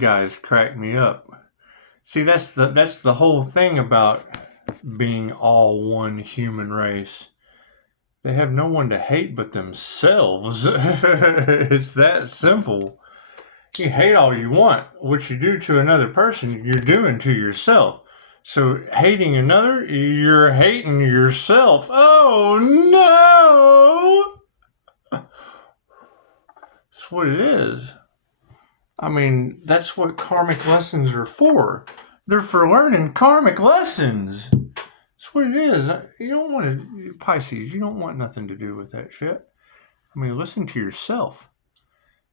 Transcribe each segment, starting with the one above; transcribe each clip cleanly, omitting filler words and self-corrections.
guys crack me up. See, that's the whole thing about being all one human race. They have no one to hate but themselves. It's that simple. You hate all you want. What you do to another person, you're doing to yourself. So hating another, you're hating yourself. Oh no! That's what it is. I mean, that's what karmic lessons are for. They're for learning karmic lessons. That's what it is. You don't want to, Pisces, you don't want nothing to do with that shit. I mean, listen to yourself.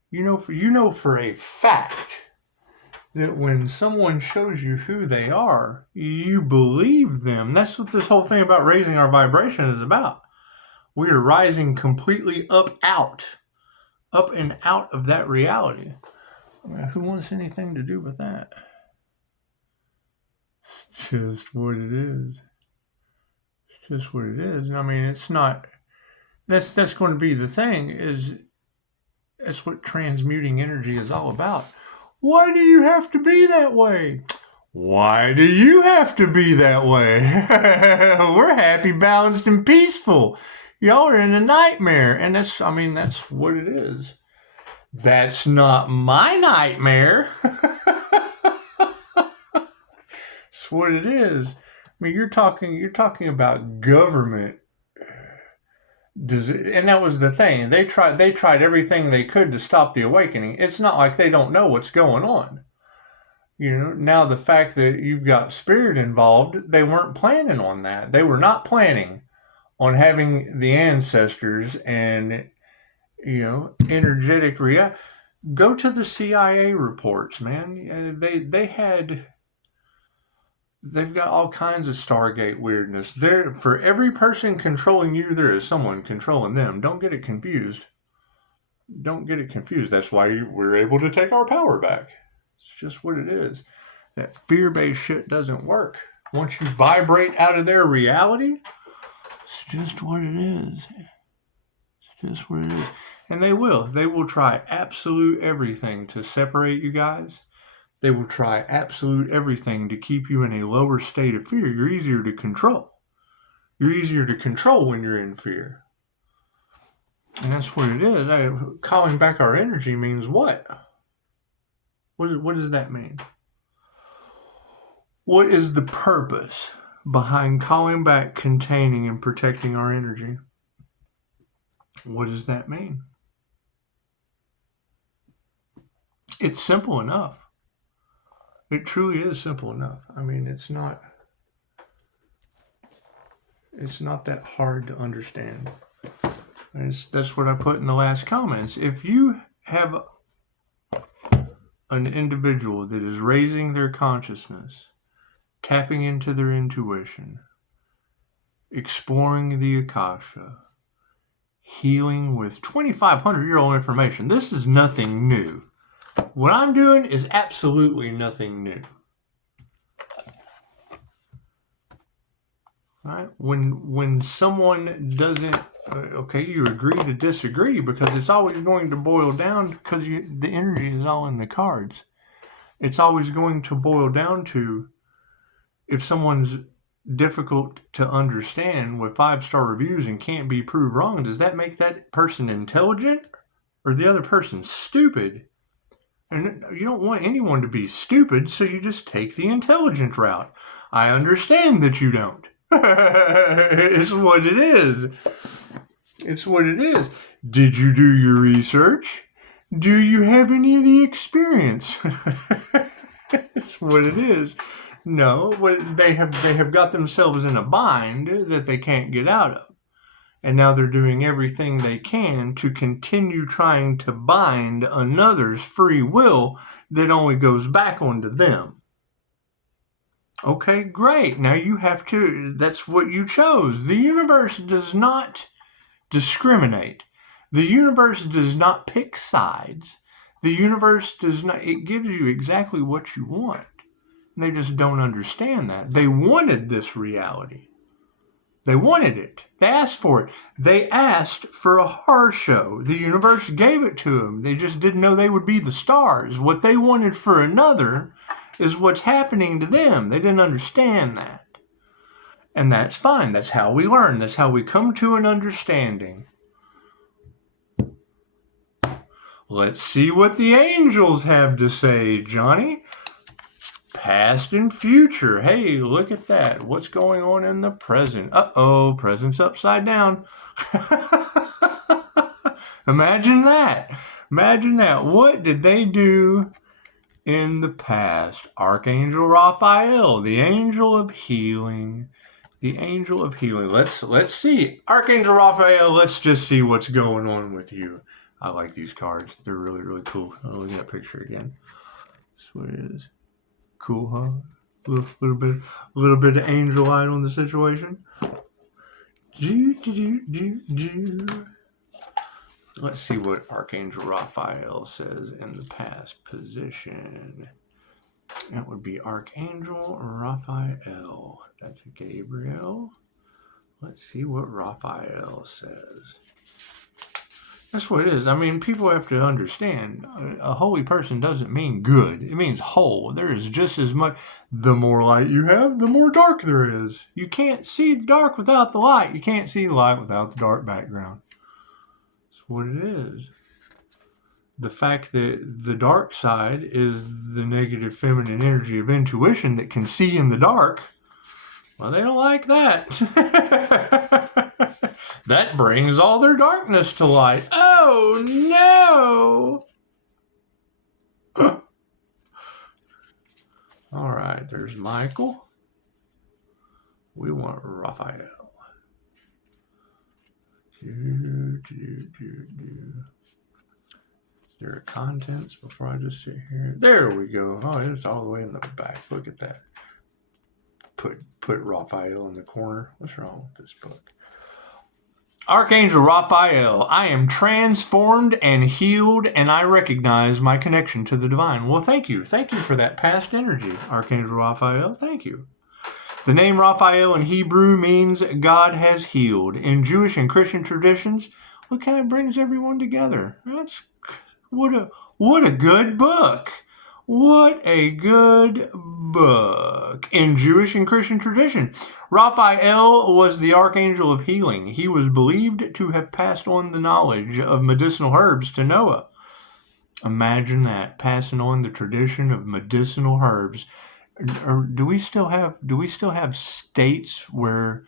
You know for a fact that when someone shows you who they are, you believe them. That's what this whole thing about raising our vibration is about. We are rising completely up and out of that reality. I mean, who wants anything to do with that? It's just what it is. It's just what it is. I mean, it's not. That's going to be the thing. That's what transmuting energy is all about. Why do you have to be that way? Why do you have to be that way? We're happy, balanced, and peaceful. Y'all are in a nightmare, and that's what it is. That's not my nightmare. That's what it is. I mean, you're talking about government. And that was the thing. They tried everything they could to stop the awakening. It's not like they don't know what's going on. Now the fact that you've got spirit involved, they weren't planning on that. They were not planning on having the ancestors and energetic react. Go to the CIA reports, man. They've got all kinds of Stargate weirdness. There, for every person controlling you, there is someone controlling them. Don't get it confused. That's why we're able to take our power back. It's just what it is. That fear-based shit doesn't work. Once you vibrate out of their reality, it's just what it is. It's just what it is. And they will. They will try absolute everything to separate you guys. They will try absolute everything to keep you in a lower state of fear. You're easier to control. You're easier to control when you're in fear. And that's what it is. Calling back our energy means what? What does that mean? What is the purpose behind calling back, containing, and protecting our energy? What does that mean? It's simple enough. It truly is simple enough. I mean, it's not that hard to understand. That's what I put in the last comments. If you have an individual that is raising their consciousness, tapping into their intuition, exploring the Akasha, healing with 2,500-year-old information, this is nothing new. What I'm doing is absolutely nothing new. Right? When someone doesn't, you agree to disagree because it's always going to boil down because the energy is all in the cards. It's always going to boil down to if someone's difficult to understand with 5-star reviews and can't be proved wrong, does that make that person intelligent or the other person stupid? And you don't want anyone to be stupid, so you just take the intelligent route. I understand that you don't. It's what it is. It's what it is. Did you do your research? Do you have any of the experience? It's what it is. No, they have got themselves in a bind that they can't get out of. And now they're doing everything they can to continue trying to bind another's free will that only goes back onto them. Okay, great. Now you have to, that's what you chose. The universe does not discriminate. The universe does not pick sides. The universe does not, it gives you exactly what you want. They just don't understand that. They wanted this reality. They wanted it. They asked for it. They asked for a horror show. The universe gave it to them. They just didn't know they would be the stars. What they wanted for another is what's happening to them. They didn't understand that. And that's fine. That's how we learn. That's how we come to an understanding. Let's see what the angels have to say, Johnny. Past and future. Hey, look at that. What's going on in the present? Uh-oh, present's upside down. Imagine that. Imagine that. What did they do in the past? Archangel Raphael, the angel of healing. The angel of healing. Let's see. Archangel Raphael, let's just see what's going on with you. I like these cards. They're really, really cool. Oh, look at that picture again. That's what it is. Cool, huh? A little bit of angel light on the situation. Let's see what Archangel Raphael says in the past position. That would be Archangel Raphael. That's Gabriel. Let's see what Raphael says. That's what it is. I mean, people have to understand, a holy person doesn't mean good. It means whole. There is just as much, the more light you have, the more dark there is. You can't see the dark without the light. You can't see the light without the dark background. That's what it is. The fact that the dark side is the negative feminine energy of intuition that can see in the dark, well, they don't like that. That brings all their darkness to light. Oh, no! All right, there's Michael. We want Raphael. Is there contents before I just sit here? There we go. Oh, it's all the way in the back. Look at that. Put Raphael in the corner. What's wrong with this book? Archangel Raphael, I am transformed and healed, and I recognize my connection to the divine. Well, thank you. Thank you for that past energy, Archangel Raphael. Thank you. The name Raphael in Hebrew means God has healed. In Jewish and Christian traditions, look how it brings everyone together. What a good book. What a good book. In Jewish and Christian tradition, Raphael was the archangel of healing. He was believed to have passed on the knowledge of medicinal herbs to Noah. Imagine that, passing on the tradition of medicinal herbs. Do we still have states where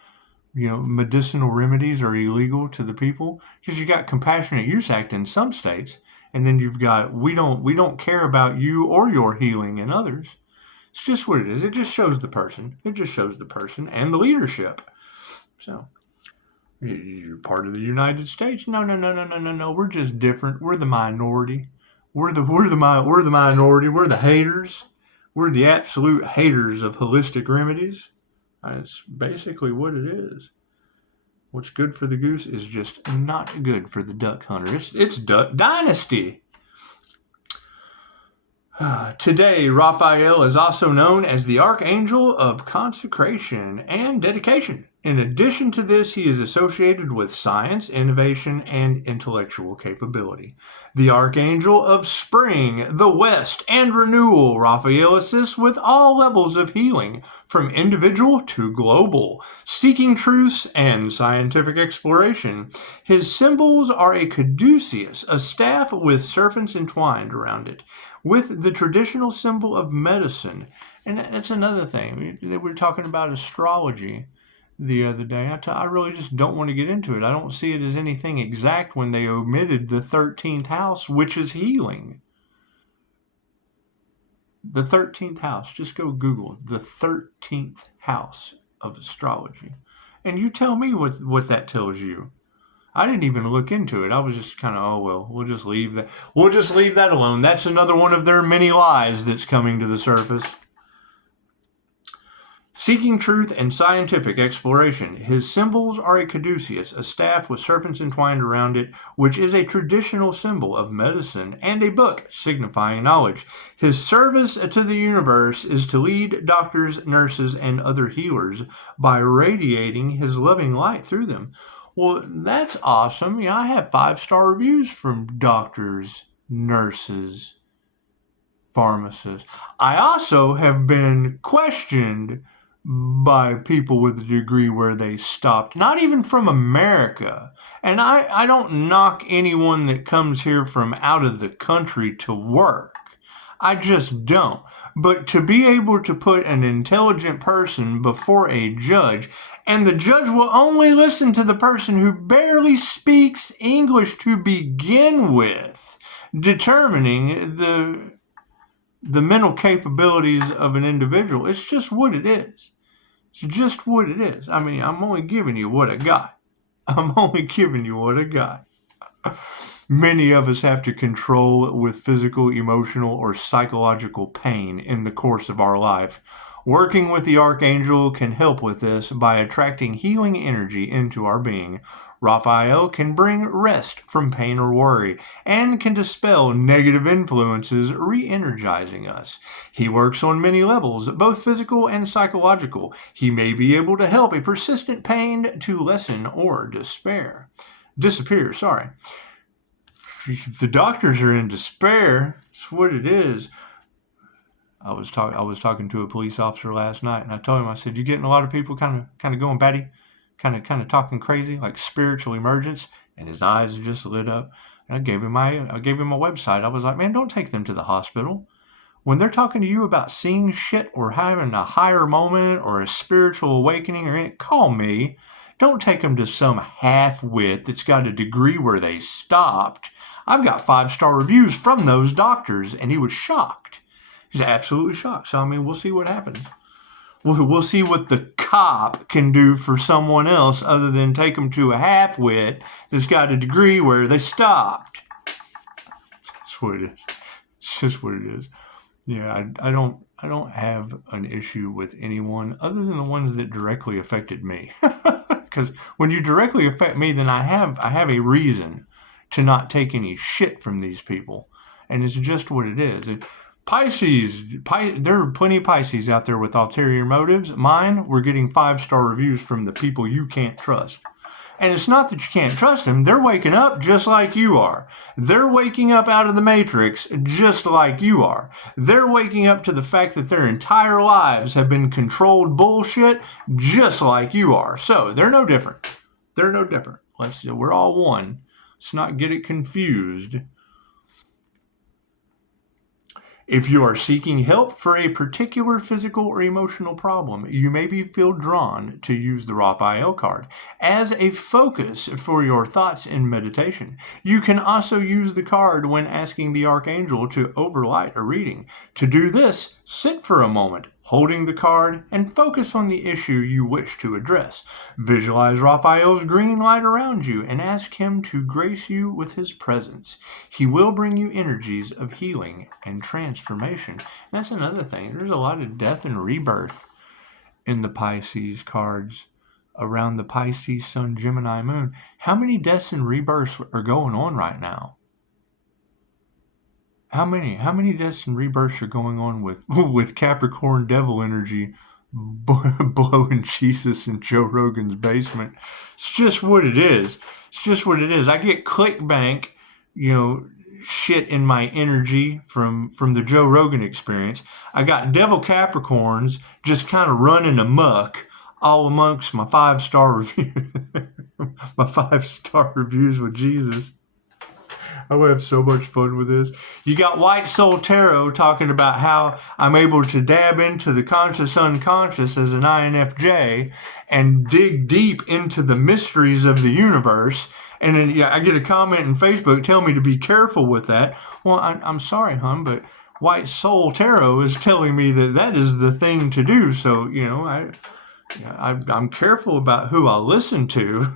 medicinal remedies are illegal to the people? Because you got Compassionate Use Act in some states. And then you've got, we don't care about you or your healing in others. It's just what it is. It just shows the person. It just shows the person and the leadership. So, you're part of the United States? No. We're just different. We're the minority. We're the minority. We're the haters. We're the absolute haters of holistic remedies. That's basically what it is. What's good for the goose is just not good for the duck hunter. It's Duck Dynasty. Today, Raphael is also known as the Archangel of Consecration and Dedication. In addition to this, he is associated with science, innovation, and intellectual capability. The Archangel of Spring, the West, and Renewal, Raphael assists with all levels of healing, from individual to global, seeking truths and scientific exploration. His symbols are a caduceus, a staff with serpents entwined around it, with the traditional symbol of medicine. And that's another thing. We were talking about astrology the other day. I really just don't want to get into it. I don't see it as anything exact when they omitted the 13th house, which is healing. The 13th house. Just go Google the 13th house of astrology. And you tell me what that tells you. I didn't even look into it. I was just kind of, we'll just leave that. We'll just leave that alone. That's another one of their many lies that's coming to the surface. Seeking truth and scientific exploration. His symbols are a caduceus, a staff with serpents entwined around it, which is a traditional symbol of medicine, and a book signifying knowledge. His service to the universe is to lead doctors, nurses, and other healers by radiating his loving light through them. Well, that's awesome. I have 5-star reviews from doctors, nurses, pharmacists. I also have been questioned by people with a degree where they stopped, not even from America. And I don't knock anyone that comes here from out of the country to work. I just don't. But to be able to put an intelligent person before a judge, and the judge will only listen to the person who barely speaks English to begin with, determining the mental capabilities of an individual. It's just what it is. It's just what it is. I mean, I'm only giving you what I got. Many of us have to control with physical, emotional, or psychological pain in the course of our life. Working with the Archangel can help with this by attracting healing energy into our being. Raphael can bring rest from pain or worry and can dispel negative influences, re-energizing us. He works on many levels, both physical and psychological. He may be able to help a persistent pain to lessen or disappear. The doctors are in despair. That's what it is. I was talking to a police officer last night, and I told him, I said, "You getting a lot of people kind of going batty, kind of talking crazy, like spiritual emergence?" And his eyes just lit up. And I gave him my website. I was like, "Man, don't take them to the hospital. When they're talking to you about seeing shit or having a higher moment or a spiritual awakening or anything, call me. Don't take them to some half-wit that's got a degree where they stopped." I've got 5-star reviews from those doctors, and he was shocked. He's absolutely shocked. So, I mean, we'll see what happens. We'll see what the cop can do for someone else other than take them to a half-wit that's got a degree where they stopped. That's what it is. It's just what it is. Yeah, I don't have an issue with anyone other than the ones that directly affected me. Because when you directly affect me, then I have a reason to not take any shit from these people. And it's just what it is. Pisces, there are plenty of Pisces out there with ulterior motives. Mine, we're getting 5-star reviews from the people you can't trust. And it's not that you can't trust them. They're waking up just like you are. They're waking up out of the matrix just like you are. They're waking up to the fact that their entire lives have been controlled bullshit just like you are. So they're no different. We're all one. Let's not get it confused. If you are seeking help for a particular physical or emotional problem, you may feel drawn to use the Raphael card as a focus for your thoughts in meditation. You can also use the card when asking the Archangel to overlight a reading. To do this, sit for a moment, holding the card, and focus on the issue you wish to address. Visualize Raphael's green light around you and ask him to grace you with his presence. He will bring you energies of healing and transformation. That's another thing. There's a lot of death and rebirth in the Pisces cards around the Pisces Sun Gemini Moon. How many deaths and rebirths are going on right now? How many deaths and rebirths are going on with Capricorn devil energy blowing Jesus in Joe Rogan's basement? It's just what it is. I get ClickBank, shit in my energy from the Joe Rogan experience. I got devil Capricorns just kind of running amok all amongst my 5-star review, my 5-star reviews with Jesus. I would have so much fun with this. You got White Soul Tarot talking about how I'm able to dab into the conscious unconscious as an INFJ and dig deep into the mysteries of the universe. And then I get a comment in Facebook telling me to be careful with that. Well, I'm sorry, hon, but White Soul Tarot is telling me that is the thing to do. So, I'm careful about who I listen to.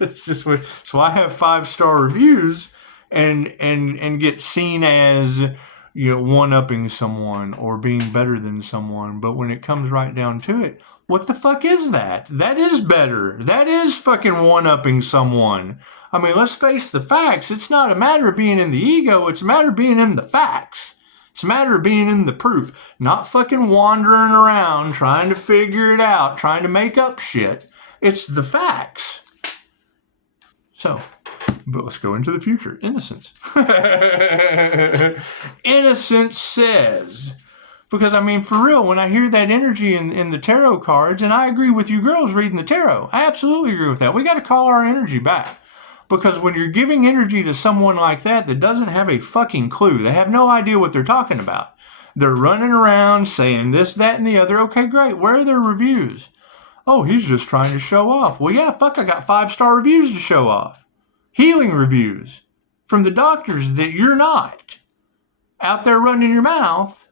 It's just what. So I have 5-star reviews. And get seen as one-upping someone or being better than someone. But when it comes right down to it, what the fuck is that? That is better. That is fucking one-upping someone. I mean, let's face the facts. It's not a matter of being in the ego. It's a matter of being in the facts. It's a matter of being in the proof. Not fucking wandering around trying to figure it out, trying to make up shit. It's the facts. So, but let's go into the future. Innocence. Innocence says, because I mean, for real, when I hear that energy in the tarot cards, and I agree with you girls reading the tarot, I absolutely agree with that. We got to call our energy back. Because when you're giving energy to someone like that doesn't have a fucking clue, they have no idea what they're talking about. They're running around saying this, that, and the other. Okay, great. Where are their reviews? Oh, he's just trying to show off. Well, yeah, fuck, I got 5-star reviews to show off. Healing reviews from the doctors that you're not out there running your mouth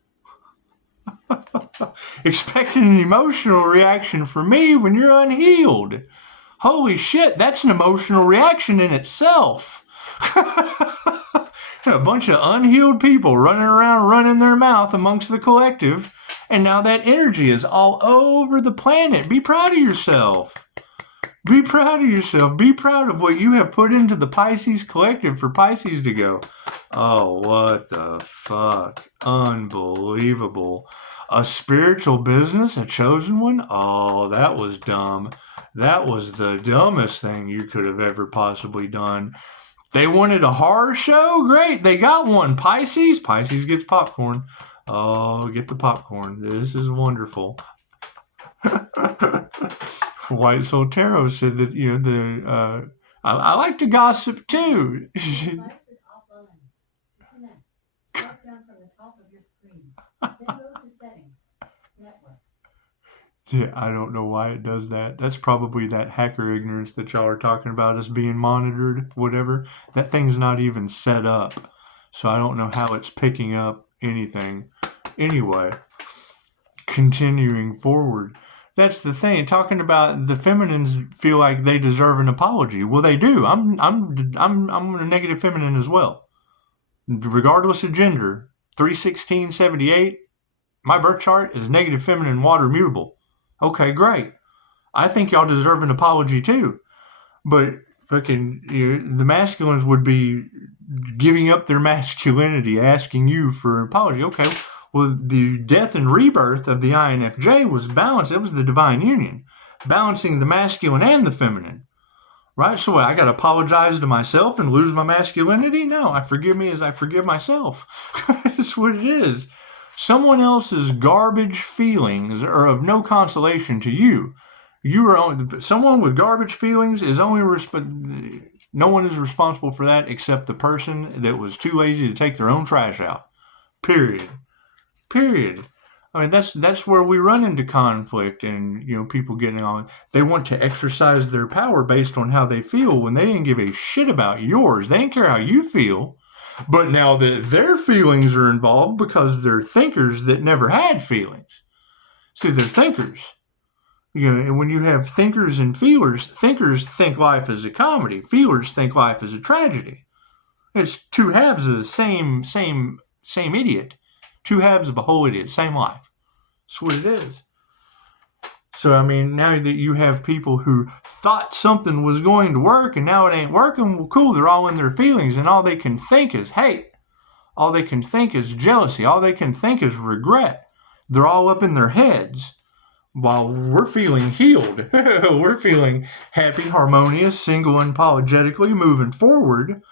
expecting an emotional reaction from me when you're unhealed. Holy shit, that's an emotional reaction in itself. A bunch of unhealed people running around running their mouth amongst the collective, and now that energy is all over the planet. Be proud of yourself. Be proud of yourself. Be proud of what you have put into the Pisces collective for Pisces to go, oh, what the fuck? Unbelievable. A spiritual business, a chosen one? Oh, that was dumb. That was the dumbest thing you could have ever possibly done. They wanted a horror show? Great, they got one. Pisces gets popcorn. Oh, get the popcorn. This is wonderful. White Soul Tarot said that, I like to gossip too. Device is offline. To connect, swipe down from the top of your screen. Then go to settings, network. Yeah, I don't know why it does that. That's probably that hacker ignorance that y'all are talking about as being monitored, whatever. That thing's not even set up. So I don't know how it's picking up anything. Anyway, continuing forward. That's the thing. Talking about the feminines feel like they deserve an apology. Well, they do. I'm a negative feminine as well. Regardless of gender, 31678, my birth chart is negative feminine water mutable. Okay, great. I think y'all deserve an apology too. But fucking the masculines would be giving up their masculinity, asking you for an apology. Okay, well, the death and rebirth of the INFJ was balanced. It was the divine union, balancing the masculine and the feminine. Right? So I got to apologize to myself and lose my masculinity? No, I forgive me as I forgive myself. That's what it is. Someone else's garbage feelings are of no consolation to you. Someone with garbage feelings is only no one is responsible for that except the person that was too lazy to take their own trash out. Period. I mean, that's where we run into conflict and, people getting on. They want to exercise their power based on how they feel when they didn't give a shit about yours. They didn't care how you feel. But now that their feelings are involved because they're thinkers that never had feelings. See, they're thinkers. And when you have thinkers and feelers, thinkers think life is a comedy. Feelers think life is a tragedy. It's two halves of the same idiot. Two halves of a whole idiot, same life. That's what it is. So, I mean, now that you have people who thought something was going to work and now it ain't working, well, cool, they're all in their feelings and all they can think is hate. All they can think is jealousy. All they can think is regret. They're all up in their heads. While we're feeling healed. We're feeling happy, harmonious, single, unapologetically moving forward.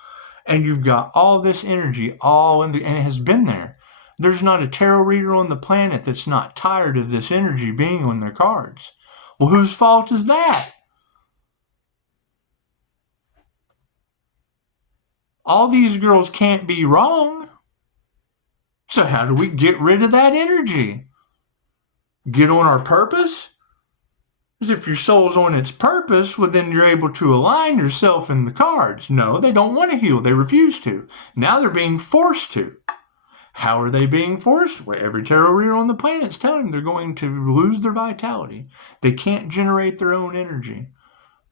And you've got all this energy and it has been there. There's not a tarot reader on the planet that's not tired of this energy being on their cards. Well, whose fault is that? All these girls can't be wrong. So how do we get rid of that energy? Get on our purpose? Because if your soul's on its purpose, well, then you're able to align yourself in the cards. No, they don't want to heal. They refuse to. Now they're being forced to. How are they being forced? Well, every tarot reader on the planet is telling them they're going to lose their vitality. They can't generate their own energy,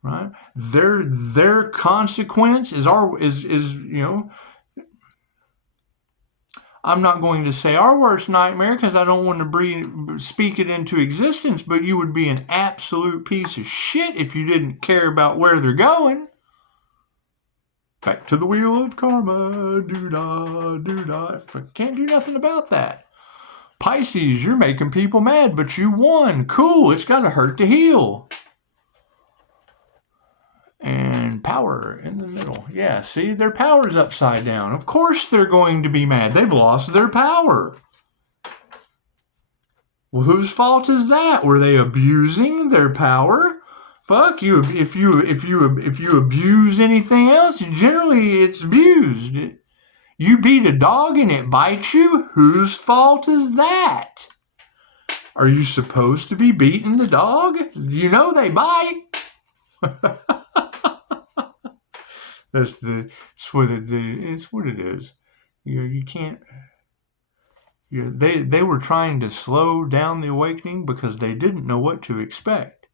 right? Their consequence is I'm not going to say our worst nightmare because I don't want to speak it into existence, but you would be an absolute piece of shit if you didn't care about where they're going. Back to the wheel of karma, doo-dah, doo-dah. Can't do nothing about that. Pisces, you're making people mad, but you won. Cool, it's got to hurt to heal. And power in the middle. Yeah, see, their power's upside down. Of course they're going to be mad. They've lost their power. Well, whose fault is that? Were they abusing their power? Fuck you. If you abuse anything else, generally it's abused. You beat a dog and it bites you? Whose fault is that? Are you supposed to be beating the dog? You know they bite. It's what it is. You can't. They were trying to slow down the awakening because they didn't know what to expect.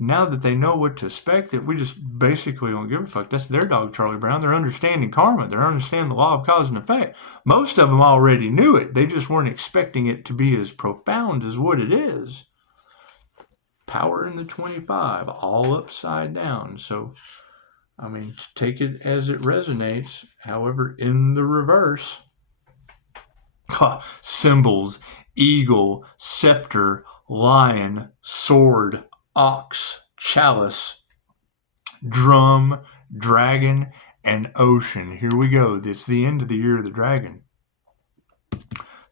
Now that they know what to expect, that we just basically don't give a fuck. That's their dog, Charlie Brown. They're understanding karma. They're understanding the law of cause and effect. Most of them already knew it. They just weren't expecting it to be as profound as what it is. Power in the 25, all upside down. So, I mean, take it as it resonates. However, in the reverse, symbols, eagle, scepter, lion, sword, ox, chalice, drum, dragon, and ocean. Here we go. It's the end of the year of the dragon.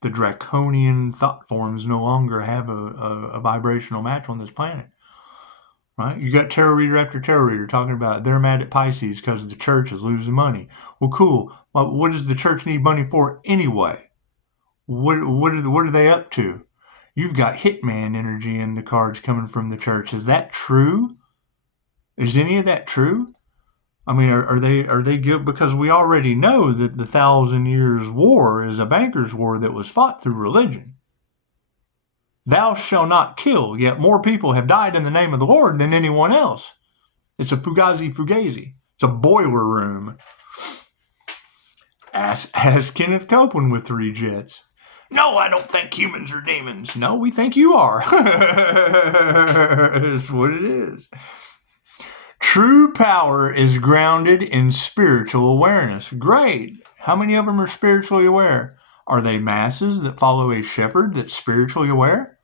The draconian thought forms no longer have a vibrational match on this planet. Right? You got tarot reader after tarot reader talking about they're mad at Pisces because the church is losing money. Well, cool. Well, what does the church need money for anyway? What are they up to? You've got hitman energy in the cards coming from the church. Is that true? Is any of that true? I mean, are they good? Because we already know that the 1,000 Years' War is a banker's war that was fought through religion. Thou shalt not kill, yet more people have died in the name of the Lord than anyone else. It's a fugazi. It's a boiler room. Ask Kenneth Copeland with 3 jets. No, I don't think humans are demons. No, we think you are. That's what it is. True power is grounded in spiritual awareness. Great. How many of them are spiritually aware? Are they masses that follow a shepherd that's spiritually aware?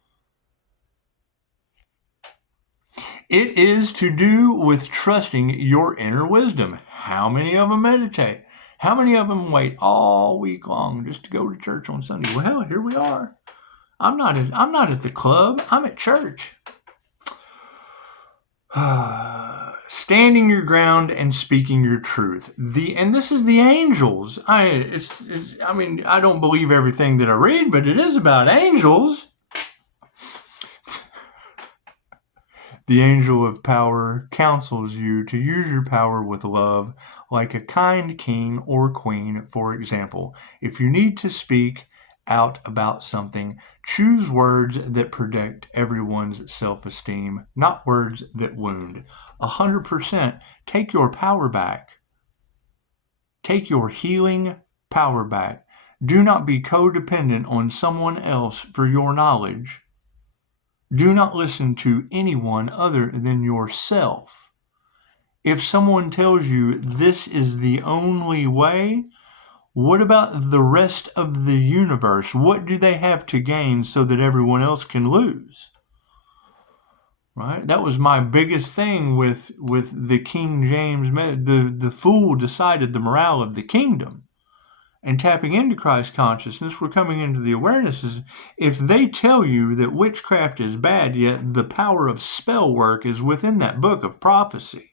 It is to do with trusting your inner wisdom. How many of them meditate? How many of them wait all week long just to go to church on Sunday? Well, here we are. I'm not at the club. I'm at church. Standing your ground and speaking your truth. And this is the angels. I don't believe everything that I read, but it is about angels. The angel of power counsels you to use your power with love, like a kind king or queen, for example. If you need to speak out about something, choose words that protect everyone's self-esteem, not words that wound. 100%. Take your power back. Take your healing power back. Do not be codependent on someone else for your knowledge. Do not listen to anyone other than yourself. If someone tells you this is the only way, what about the rest of the universe? What do they have to gain so that everyone else can lose? Right? That was my biggest thing with the King James. The fool decided the morale of the kingdom. And tapping into Christ consciousness, we're coming into the awarenesses. If they tell you that witchcraft is bad, yet the power of spell work is within that book of prophecy,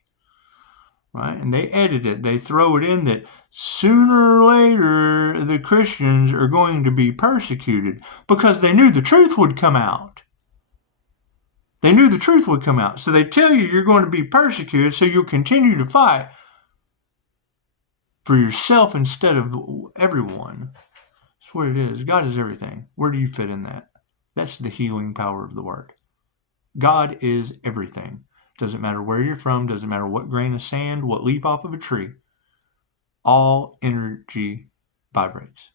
right? And they edit it, they throw it in that sooner or later the Christians are going to be persecuted because they knew the truth would come out. They knew the truth would come out. So they tell you you're going to be persecuted, so you'll continue to fight for yourself instead of everyone. That's what it is. God is everything. Where do you fit in that? That's the healing power of the word. God is everything. Doesn't matter where you're from. Doesn't matter what grain of sand, what leaf off of a tree. All energy vibrates.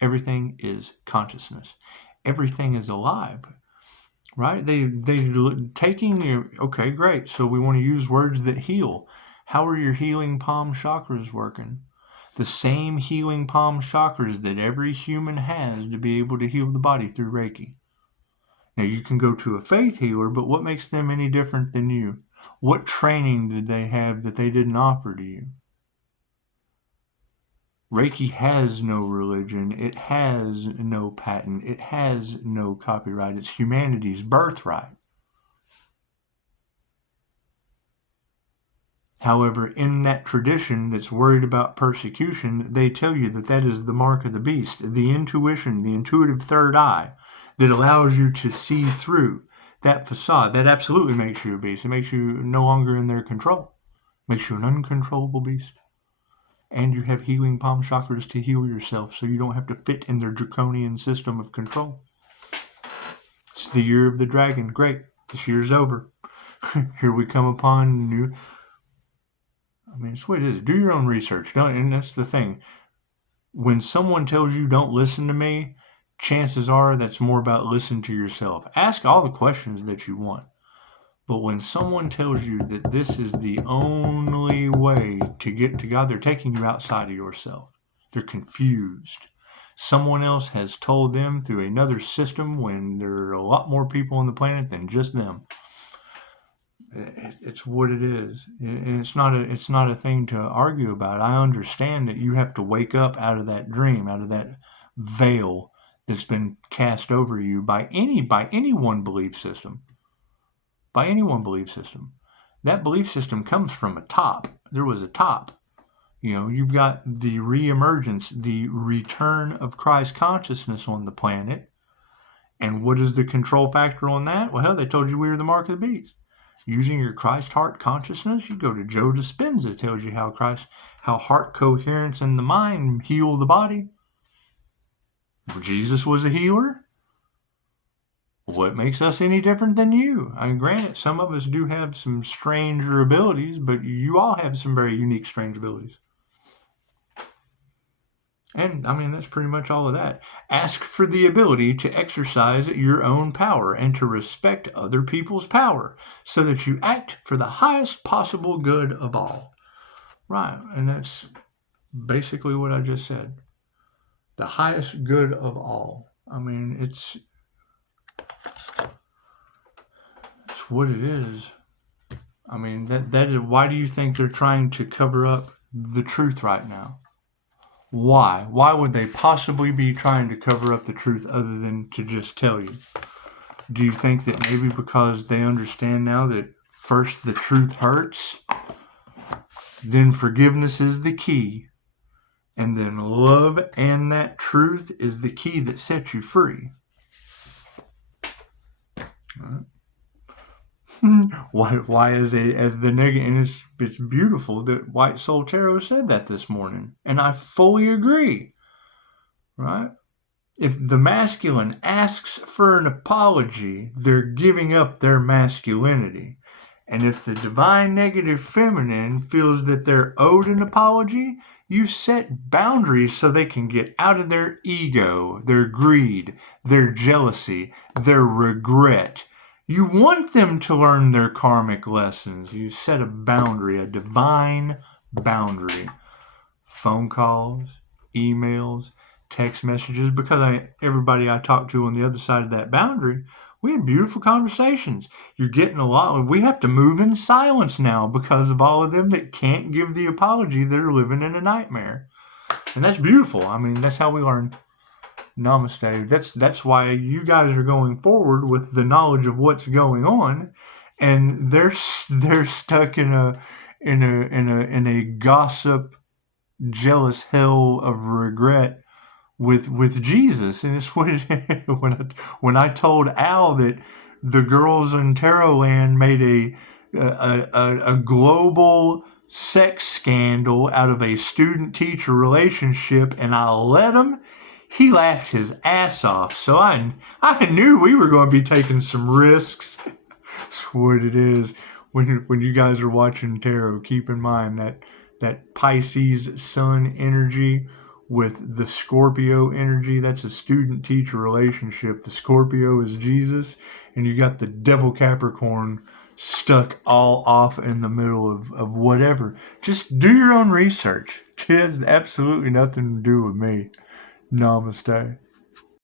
Everything is consciousness. Everything is alive, right? They taking your, okay, great. So we want to use words that heal. How are your healing palm chakras working? The same healing palm chakras that every human has to be able to heal the body through Reiki. Now you can go to a faith healer, but what makes them any different than you? What training did they have that they didn't offer to you? Reiki has no religion. It has no patent. It has no copyright. It's humanity's birthright. However, in that tradition that's worried about persecution, they tell you that that is the mark of the beast, the intuition, the intuitive third eye that allows you to see through that facade. That absolutely makes you a beast. It makes you no longer in their control. It makes you an uncontrollable beast. And you have healing palm chakras to heal yourself so you don't have to fit in their draconian system of control. It's the year of the dragon. Great. This year's over. Here we come upon new... I mean, it's what it is. Do your own research. And that's the thing. When someone tells you don't listen to me, chances are that's more about listen to yourself. Ask all the questions that you want. But when someone tells you that this is the only way to get to God, they're taking you outside of yourself. They're confused. Someone else has told them through another system when there are a lot more people on the planet than just them. It's what it is. And it's not a thing to argue about. I understand that you have to wake up out of that dream, out of that veil that's been cast over you by any one belief system. By any one belief system. That belief system comes from a top. There was a top. You know, you've got the reemergence, the return of Christ consciousness on the planet. And what is the control factor on that? Well, hell, they told you we were the mark of the beast. Using your Christ heart consciousness, you go to Joe Dispenza, tells you how heart coherence in the mind heal the body. Jesus was a healer. What makes us any different than you? I mean, granted, some of us do have some stranger abilities, but you all have some very unique, strange abilities. And, I mean, that's pretty much all of that. Ask for the ability to exercise your own power and to respect other people's power so that you act for the highest possible good of all. Right, and that's basically what I just said. The highest good of all. I mean, it's what it is. I mean, that is, why do you think they're trying to cover up the truth right now? Why? Why would they possibly be trying to cover up the truth other than to just tell you? Do you think that maybe because they understand now that first the truth hurts, then forgiveness is the key, and then love and that truth is the key that sets you free? Right. Why is it as the negative? And it's beautiful that White Soul Tarot said that this morning, and I fully agree. Right? If the masculine asks for an apology, they're giving up their masculinity. And if the divine negative feminine feels that they're owed an apology, you set boundaries so they can get out of their ego, their greed, their jealousy, their regret. You want them to learn their karmic lessons. You set a boundary, a divine boundary. Phone calls, emails, text messages, because everybody I talked to on the other side of that boundary, we had beautiful conversations. You're getting a lot. We have to move in silence now because of all of them that can't give the apology. They're living in a nightmare. And that's beautiful. I mean, that's how we learn. Namaste. That's why you guys are going forward with the knowledge of what's going on, and they're stuck in a gossip, jealous hell of regret with Jesus. And it's when I told Al that the girls in Tarot Land made a global sex scandal out of a student-teacher relationship, and I let him. He laughed his ass off, so I knew we were going to be taking some risks. That's what it is. When you guys are watching tarot, keep in mind that Pisces sun energy with the Scorpio energy. That's a student-teacher relationship. The Scorpio is Jesus, and you got the Devil Capricorn stuck all off in the middle of whatever. Just do your own research. It has absolutely nothing to do with me. Namaste.